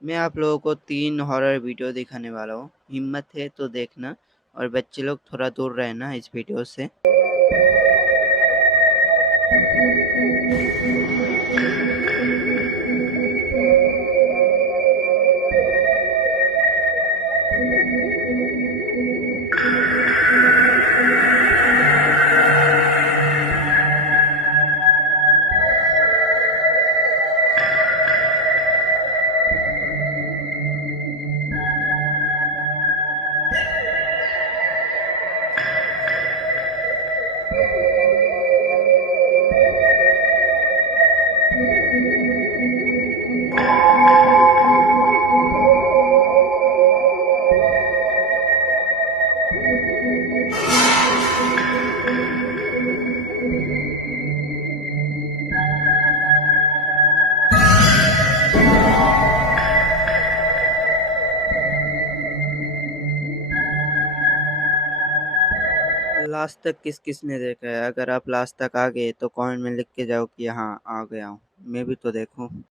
मैं आप लोगों को 3 हॉरर वीडियो दिखाने वाला हूँ, हिम्मत है तो देखना और बच्चे लोग थोड़ा दूर रहना इस वीडियो से। लास्ट तक किस किस ने देखा है? अगर आप लास्ट तक आ गए तो कमेंट में लिख के जाओ कि हाँ आ गया हूँ, मैं भी तो देखूँ।